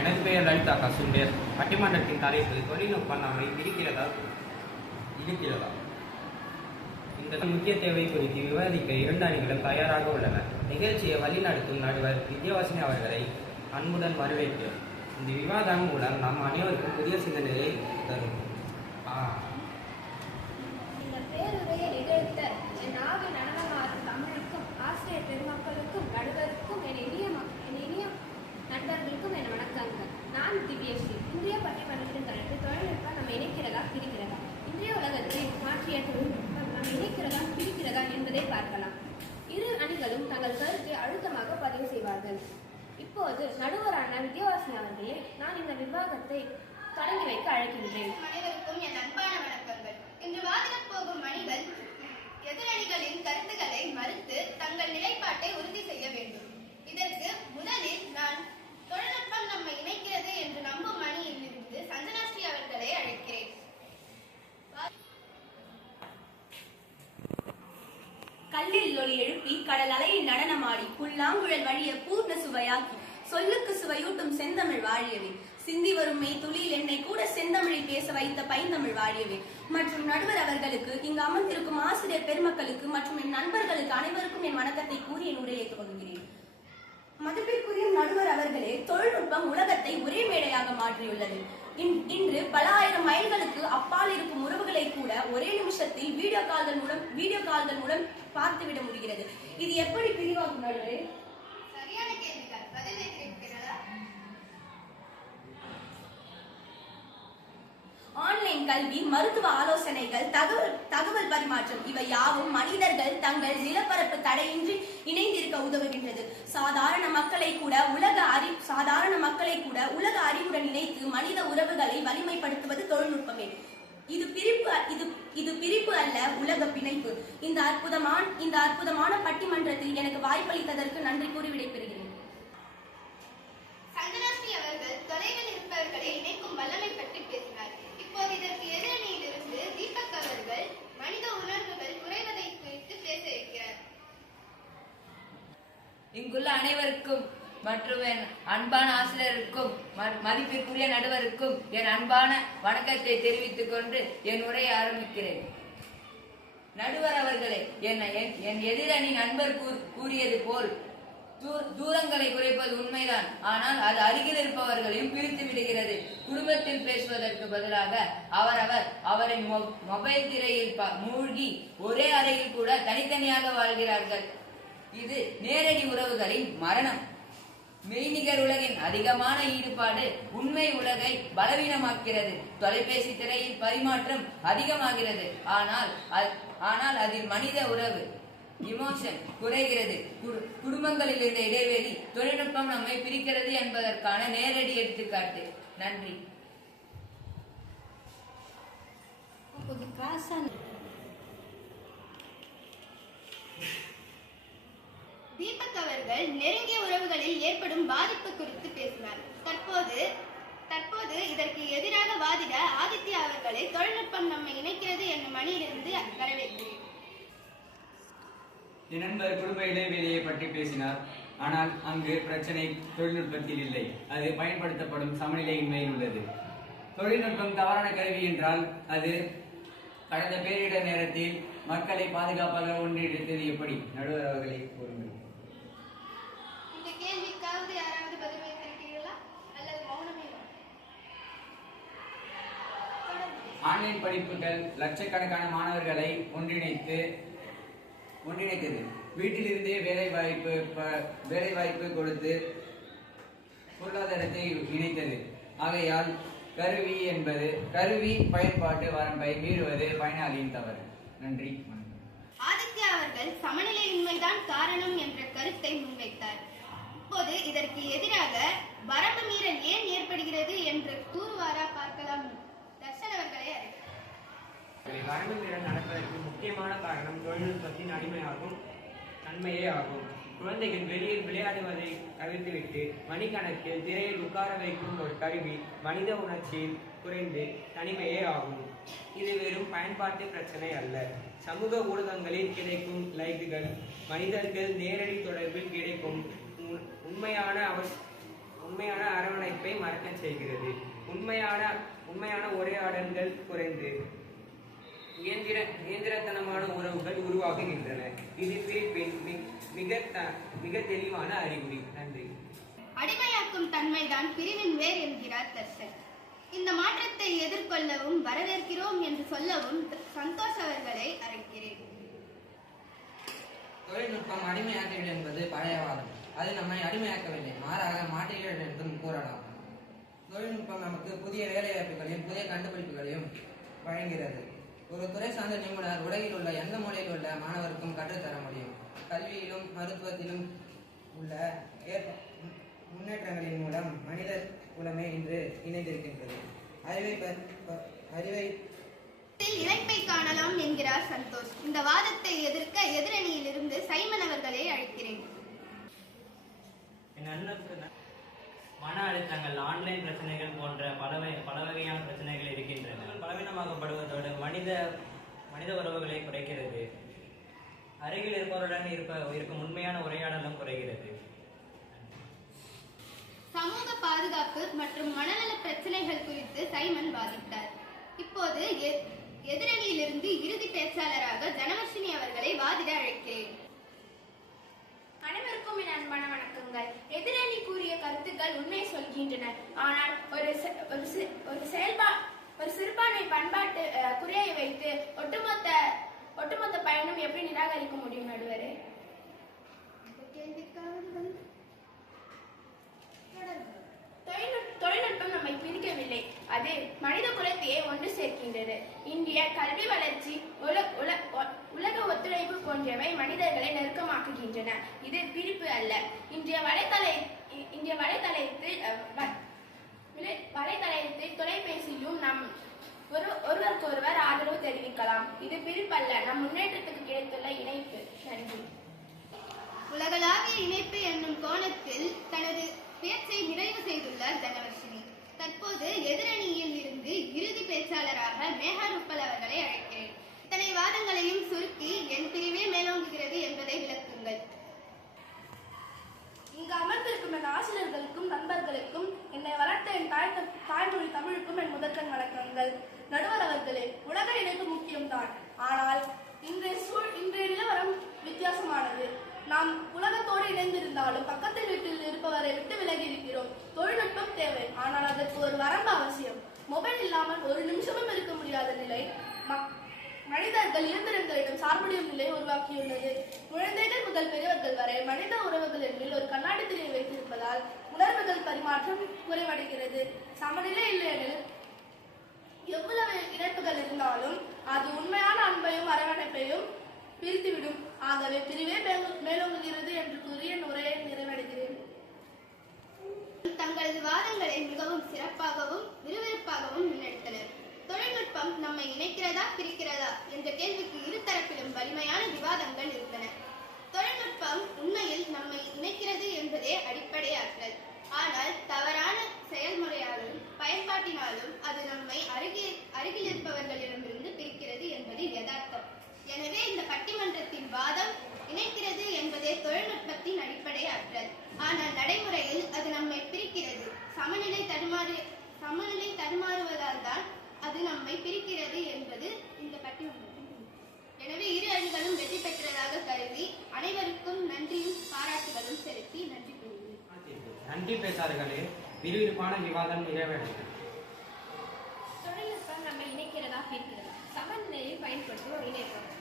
எனது பெயர் லலிதா கசுண்டேர். பட்டிமன்றத்தின் தலைப்பு தொழில்நுட்பம் நம்மை இருக்கிறதா? இந்த முக்கிய தேவை குறித்து விவாதிக்க 2 அணிகளும் தயாராக உள்ளனர். நிகழ்ச்சியை வழிநடத்தும் நடுவர் வித்யாவாசினி அவர்களை அன்புடன் வரவேற்கிறோம். இந்த விவாதம் மூலம் நம் அனைவருக்கும் புதிய சிந்தனையை தரும். இந்த பேருரையை நிகழ்த்த என் ஆவி நடனமாறும் தமிழுக்கும் ஆசிரியர் பெருமக்களுக்கும் நடுவருக்கும் என் இனிய நண்பர்களுக்கும் என் வணக்கங்கள். நான் திவ்யஸ்ரீ. இந்திய பட்டிமன்றத்தின் தலைப்பு தொழில்நுட்பம் நம்ம இணைக்கிறதா பிரிக்கிறதா? இன்றைய உலகத்தை மாற்றிய தொழில்நுட்பம் நம்ம இணைக்கிறதா பிரிக்கிறதா என்பதை பார்க்கலாம். இரு அணிகளும் தங்கள் கருத்தை அழுத்தமாக பதிவு செய்வார்கள். இப்போது நடுவரான வித்யாவாசினி அவர்களே, நான் இந்த விவாதத்தை தொடங்கி வைக்க அழைக்கின்றேன். அனைவருக்கும் என் அன்பான வணக்கங்கள். இன்று வாதிடப் போகும் அணிகள் எதிரணிகளின் கருத்துக்களை மறுத்து தங்கள் நிலைப்பாட்டை உறுதி செய்ய வேண்டும். இதற்கு முதலில் நான் தொழில்நுட்பம் நம்மை இணைக்கிறது என்று நம்பும் அணியிலிருந்து சஞ்சனாஸ்ரீ அவர்களை அழைக்கிறேன். கல்லில் ஒளி எழுப்பி கடல் அலையில் நடனமாடி புல்லாங்குழல் வழிய பூர்ண சுவையாக்கி சொல்லுக்கு சுவையூட்டும் செந்தமிழ் வாழியவே. சிந்தி வரும் மெய் துளியில் என்னை கூட செந்தமிழில் பேச வைத்த பைந்தமிழ் வாழியவே. மற்றும் நடுவர் அவர்களுக்கு, இங்கு அமர்ந்திருக்கும் ஆசிரியர் பெருமக்களுக்கு மற்றும் என் நண்பர்களுக்கு அனைவருக்கும் என் வணக்கத்தை கூறி என் உரையை துவங்குகிறேன். மதிப்பிற்குரிய நடுவர் அவர்களே, தொழில்நுட்பம் உலகத்தை ஒரே மேடையாக மாற்றியுள்ளது. இன்று பல ஆயிரம் மைல்களுக்கு அப்பால் இருக்கும் உறவுகளை கூட ஒரே நிமிஷத்தில் வீடியோ கால்கள் மூலம் பார்த்துவிட முடிகிறது. இது எப்படி பிரிவாகும் நடுவரே? சரியான கேள்விகள். பதில் வைத்திருக்கிறதா? ஆன்லைன் கல்வி, மருத்துவ ஆலோசனைகள், தகவல் பரிமாற்றம் இவை யாவும் மனிதர்கள் தங்கள் நிலப்பரப்பு தடையின்றி இணைந்திருக்க உதவுகின்றது. சாதாரண மக்களை கூட உலக அறிவுடன் இணைத்து மனித உறவுகளை வலிமைப்படுத்துவது தொழில்நுட்பமே. இது பிரிப்பு அல்ல, உலக பிணைப்பு. இந்த அற்புதமான பட்டிமன்றத்தில் எனக்கு வாய்ப்பளித்ததற்கு நன்றி கூறி விடைபெறுகிறேன். சஞ்சனாஸ்ரீ அவர்கள் தொலைவில் இருப்பவர்களை இணைக்கும் வல்லமை பற்றி பேசினார். இப்போது இதற்கு எதிரணியிலிருந்து தீபக் அவர்கள் மனித உணர்வுகள் குறைவதை குறித்து பேச இருக்கிறார். இங்குள்ள அனைவருக்கும் மற்றும் என் அன்பான ஆசிரியருக்கும் மதிப்பிற்குரிய நடுவருக்கும் என் அன்பான வணக்கத்தை தெரிவித்துக் கொண்டு என் உரையை ஆரம்பிக்கிறேன். நடுவர் அவர்களே, என் எதிரணி நண்பர் கூறியது போல் தூரங்களை குறைப்பது உண்மைதான். ஆனால் அது அருகில் இருப்பவர்களையும் பிரித்து விடுகிறது. குடும்பத்தில் பேசுவதற்கு பதிலாக அவரின் மொபைல் திரையில் மூழ்கி ஒரே அறையில் கூட தனித்தனியாக வாழ்கிறார்கள். இது நேரடி உறவுகளின் மரணம். மெய்நிகர் உலகின் அதிகமான ஈடுபாடு உண்மை உலகை பலவீனமாக்கிறது. தொலைபேசி திரையில் பரிமாற்றம் அதிகமாகிறது. ஆனால் அதில் மனித உறவு இமோஷன் குறைகிறது. குடும்பங்களில் இருந்த இடைவெளி தொழில்நுட்பம் நம்மை பிரிக்கிறது என்பதற்கான நேரடி எடுத்துக்காட்டு. நன்றி. தீபக் அவர்கள் நெருங்கிய உறவுகளில் ஏற்படும் பாதிப்பு குறித்து பேசினார். தற்போது இதற்கு எதிராக வாதிட ஆதித்யா அவர்களை தொழில்நுட்பம் நம்மை இணைக்கிறது என்னும் அணியிலிருந்து வரவேற்கிறேன். என் நண்பர் குடும்ப இடைவெளியை பற்றி பேசினார். ஆனால் அங்கு பிரச்சனை தொழில்நுட்பத்தில் இல்லை, அது பயன்படுத்தப்படும் சமநிலையின்மையில் உள்ளது. தொழில்நுட்பம் தவறான கருவி என்றால் அது கடந்த பேரிடர் நேரத்தில் மக்களை பாதுகாப்பாக ஒன்றிணைத்தது எப்படி? நடுவர் அவர்களை கூறுங்கள். இந்த கேள்விக்காவது யாராவது பதில் வைத்திருக்கிறீர்களா அல்லது மௌனமே? ஆன்லைன் படிப்புகள் லட்சக்கணக்கான மாணவர்களை ஒன்றிணைத்தது. வீட்டிலிருந்தே வேலை வாய்ப்பு கொடுத்து பொருளாதாரத்தை இணைத்தது. ஆகையால் கருவி பயன்பாட்டு வரம்பை மீறுவது பயனாளியின் தவறு. நன்றி. ஆதித்யா அவர்கள் சமநிலையின்மைதான் காரணம் என்ற கருத்தை முன்வைத்தார். இப்போது இதற்கு எதிராக வரம்பு மீறல் ஏன் ஏற்படுகிறது என்று கூறுவாரா பார்க்கலாம். தர்ஷன் அவர்களை அழைக்கிறார். வரம்பு மீறல் நடப்பதற்கு முக்கியமான காரணம் தொழில்நுட்பத்தின் அடிமையாகும் தன்மையே ஆகும். குழந்தைகள் வெளியில் விளையாடுவதை தவிர்த்துவிட்டு மணிக்கணக்கில் திரையில் உட்கார வைக்கும் ஒரு கருவி மனித உணர்ச்சியில் குறைந்து தனிமையே ஆகும். இது வெறும் பயன்பாட்டு பிரச்சனை அல்ல. சமூக ஊடகங்களில் கிடைக்கும் லைக்குகள், மனிதர்கள் நேரடி தொடர்பில் கிடைக்கும் உண்மையான அரவணைப்பை மறக்கச் செய்கிறது. உண்மையான உரையாடல்கள் குறைந்து இயந்திரத்தனமான உறவுகள் உருவாகுகின்றன. இது பிரிப்பின் மிக தெளிவான அறிகுறி. நன்றி. அடிமையாக்கும் தன்மைதான் பிரிவின் வேர் என்கிறார் தர்ஷன். இந்த மாற்றத்தை எதிர்கொள்ளவும் வரவேற்கிறோம் என்று சொல்லவும் சந்தோஷ் அவர்களை அழைக்கிறேன். தொழில்நுட்பம் அடிமையாக்குகிறது என்பது பழைய வாதம். அது நம்மை அடிமையாக்கவில்லை, மாறாக மாற்றுகிறது என்றும் கூறலாம். தொழில்நுட்பம் நமக்கு புதிய வேலைவாய்ப்புகளையும் புதிய கண்டுபிடிப்புகளையும் வழங்குகிறது. ஒரு துறை சார்ந்த நிபுணர் உலகில் உள்ள எந்த மூலையில் உள்ள மாணவருக்கும் கற்றுத்தர முடியும். கல்வியிலும் மருத்துவத்திலும் உள்ள முன்னேற்றங்களின் மூலம் மனித குலமே இன்று இணைந்திருக்கின்றது. இணைப்பை காணலாம் என்கிறார் சந்தோஷ். இந்த வாதத்தை எதிர்க்க எதிரணியிலிருந்து சைமன் அவர்களை அழைக்கிறேன். மன அழுத்தங்கள், ஆன்லைன் பிரச்சனைகள் போன்ற பல வகையான பிரச்சனைகள் இருக்கின்றன. பலவீனமாகப்படுவதோடு மனித உறவுகளை குறைக்கிறது. அருகில் இருப்பவருடன் இருக்கும் உண்மையான உரையாடலும் குறைகிறது. சமூக பாதுகாப்பு மற்றும் மனநல பிரச்சனைகள் குறித்து சைமன் வாதிட்டார். இப்போது எதிரணியிலிருந்து இறுதி பேச்சாளராக ஜனவர்ஷினி அவர்களை வாதிட அழைக்கிறேன். அனைவருக்கும் என் அன்பான வணக்கங்கள். எதிரணி கூறிய கருத்துக்கள் உண்மை சொல்கின்றன. ஆனால் ஒரு சிறுபான்மை பண்பாட்டு குறையை வைத்து ஒட்டுமொத்த பயனும் எப்படி நிராகரிக்க முடியும் நடுவரே? தொழில்நுட்பம் நம்மை பிரிக்கவில்லை, அது மனித குலத்தையே ஒன்று சேர்க்கின்றது. இந்திய கல்வி வளர்ச்சி, உலக ஒத்துழைப்பு போன்றவை மனிதர்களை நெருக்கமாக்குகின்றன. இது பிரிப்பு அல்ல. இன்றைய வலைத்தளத்தில் தொலைபேசியிலும் நாம் ஒருவருக்கொருவர் ஆதரவு தெரிவிக்கலாம். இது பிரிப்பல்ல, நம் முன்னேற்றத்துக்கு கிடைத்துள்ள இணைப்பு. நன்றி. உலகளாவிய இணைப்பு என்னும் கோணத்தில் தனது பேச்சை நிறைவு செய்துள்ளார் ஜனவர்ஷினி. தற்போது எதிரணியில் இருந்து இறுதி பேச்சாளராக மேகா ருப்பல் அவர்களை அழைக்கிறேன். இத்தனை வாதங்களையும் சுருக்கி என் பிரிவே மேலோங்குகிறது என்பதை விளக்குங்கள். இங்கு அமர்ந்திருக்கும் என் ஆசிரியர்களுக்கும் நண்பர்களுக்கும் என்னை வளர்த்த என் தாய்மொழி தமிழுக்கும் என் முதற்கண் வணக்கங்கள். நடுவர் அவர்களே, உலக இணைப்பு முக்கியம்தான். ஆனால் இன்றைய நிலவரம் வித்தியாசமானது. நாம் உலகத்தோடு இணைந்திருந்தாலும் பக்கத்தில் வீட்டில் இருப்பவரை விட்டு விலகி இருக்கிறோம். தொழில்நுட்பம் தேவை, ஆனால் அதற்கு ஒரு வரம்பு அவசியம். மொபைல் இல்லாமல் ஒரு நிமிஷமும் இருக்க முடியாத நிலை மனிதர்கள் இயந்திரங்களிடம் சார்புடைய நிலை உருவாக்கியுள்ளது. குழந்தைகள் முதல் பெரியவர்கள் வரை மனித உறவுகளின் மேல் ஒரு கண்ணாடி திரையை வைத்திருப்பதால் உணர்வுகள் பரிமாற்றம் குறைவடைகிறது. சமநிலை இல்லையெனில் எவ்வளவு இணைப்புகள் இருந்தாலும் அது உண்மையான அன்பையும் அரவணைப்பையும் பிரித்துவிடும். ஆகவே பிரிவே மேலோங்குகிறது என்று கூறி என் உரையை நிறைவடைகிறேன். தங்களது வாதங்களை மிகவும் சிறப்பாகவும் விறுவிறுப்பாகவும் முன்னெடுத்தனர். தொழில்நுட்பம் நம்மை இணைக்கிறதா பிரிக்கிறதா என்ற கேள்விக்கு இருதரப்பிலும் வலிமையான விவாதங்கள் இருந்தன. தொழில்நுட்பம் உண்மையில் நம்மை இணைக்கிறது என்பதே அடிப்படையாற்றல். ஆனால் தவறான செயல்முறையாலும் பயன்பாட்டினாலும் அது நம்மை அருகில் இருப்பவர்களிடமிருந்து பிரிக்கிறது என்பது யதார்த்தம். எனவே இந்த பட்டிமன்றத்தின் வாதம் இணைக்கிறது என்பதே தொழில்நுட்பத்தின் அடிப்படை ஆற்றல். ஆனால் நடைமுறையில் அது நம்மை பிரிக்கிறது. சமநிலை தடுமாறுவதால் தான் அது நம்மை பிரிக்கிறது என்பது இந்த பட்டிமன்றத்தின். எனவே இரு அணிகளும் வெற்றி பெற்றதாக கருதி அனைவருக்கும் நன்றியும் பாராட்டுகளும் செலுத்தி நன்றி கூறுகிறேன். நன்றி பேசார்களே, விறுவிறுப்பான விவாதம் நிறைவடைந்தது. தொழில்நுட்பம் நம்மை இணைக்கிறதா பிரிக்கிறதா? சமநிலையை பயன்படுத்துவோம் இணைப்போம்.